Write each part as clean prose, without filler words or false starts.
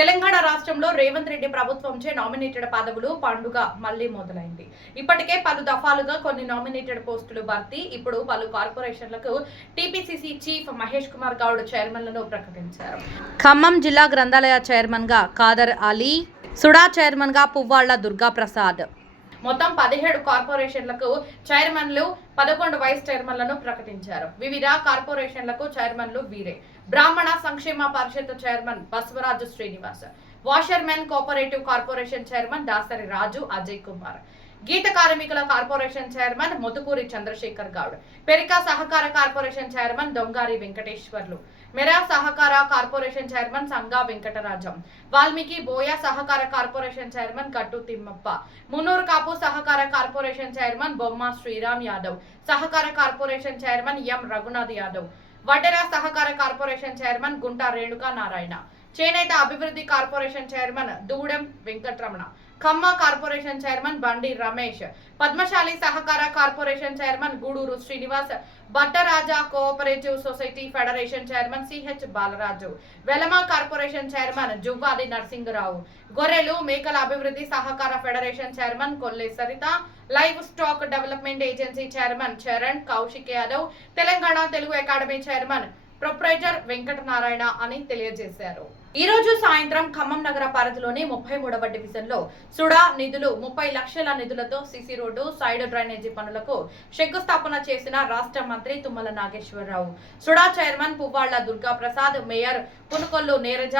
తెలంగాణ రాష్ట్రంలో రేవంత్ రెడ్డి ప్రభుత్వంచే నామినేటెడ్ పదవులు పండుగ మళ్లీ మొదలైంది. ఇప్పటికే పలు దఫాలుగా కొన్ని నామినేటెడ్ పోస్టులు భర్తీ. ఇప్పుడు పలు కార్పొరేషన్లకు టీపీసీసీ చీఫ్ మహేష్ కుమార్ గౌడ్ చైర్మన్లను ప్రకటించారు. ఖమ్మం జిల్లా గ్రంథాలయ చైర్మన్ గా ఖాదర్ అలీ, సుడా చైర్మన్ గా పువ్వాళ్ల దుర్గాప్రసాద్, మొత్తం 17 కార్పొరేషన్లకు చైర్మన్లు, 11 వైస్ చైర్మన్లను ప్రకటించారు. వివిధ కార్పొరేషన్లకు చైర్మన్లు వీరే: బ్రాహ్మణ సంక్షేమ పరిషత్ chairman Basavaraju Srinivas, washermen cooperative corporation chairman Dasari Raju Ajay Kumar, గీత కార్మికుల కార్పొరేషన్ చైర్మన్ ముతుకూరి చంద్రశేఖర్ గౌడ్, పెరికా సహకార కార్పొరేషన్ చైర్మన్ దొంగారి వెంకటేశ్వర్లు, మెరా సహకార కార్పొరేషన్ చైర్మన్ సంగా వెంకటరాజం, వాల్మీకి బోయ సహకార కార్పొరేషన్ చైర్మన్ కట్టు తిమ్మప్ప, మున్నూరు కాపు సహకార కార్పొరేషన్ చైర్మన్ బొమ్మ శ్రీరామ్ యాదవ్, సహకార corporation chairman M Raghunath Yadav, Vaddera సహకార కార్పొరేషన్ చైర్మన్ గుంటా రేణుకా నారాయణ, చేనేత అభివృద్ధి corporation chairman Doodem Venkataramana, Kamma corporation chairman Bandi Ramesh, Padmashali సహకార corporation chairman Guduru Srinivas, Battaraja cooperative society federation chairman CH Balaraju, Velama corporation chairman Juvvali Narasingarao, గొర్రెలు మేకల అభివృద్ధి సహకార federation chairman Kolle Saritha, livestock development agency chairman Charan Kaushik Yadav, Telangana Telugu academy chairman proprietor Venkatanarayana అని తెలియజేశారు. ఈ రోజు సాయంత్రం ఖమ్మం నగర పరిధిలోని 33వ డివిజన్లో సుడా నిధులు 30 లక్షల నిధులతో సీసీ రోడ్డు, సైడ్ డ్రైనేజీ పనులకు శంకుస్థాపన చేసిన రాష్ట్ర మంత్రి తుమ్మల నాగేశ్వరరావు, సుడా చైర్మన్ పువ్వాళ్ల దుర్గాప్రసాద్, మేయర్ పునుకొల్లు నీరజ,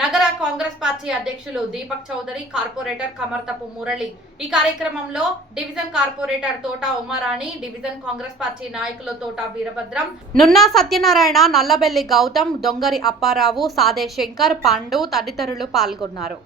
నగర కాంగ్రెస్ పార్టీ అధ్యక్షులు దీపక్ చౌదరి, కార్పొరేటర్ కమర్తపు మురళి. ఈ కార్యక్రమంలో డివిజన్ కార్పొరేటర్ తోట ఉమారాణి, డివిజన్ కాంగ్రెస్ పార్టీ నాయకులు తోట వీరభద్రం, నున్నా సత్యనారాయణ, నల్లబెల్లి గౌతమ్, దొంగరి అప్పారావు, సాదే శంకర్, పండు తదితరులు పాల్గొన్నారు.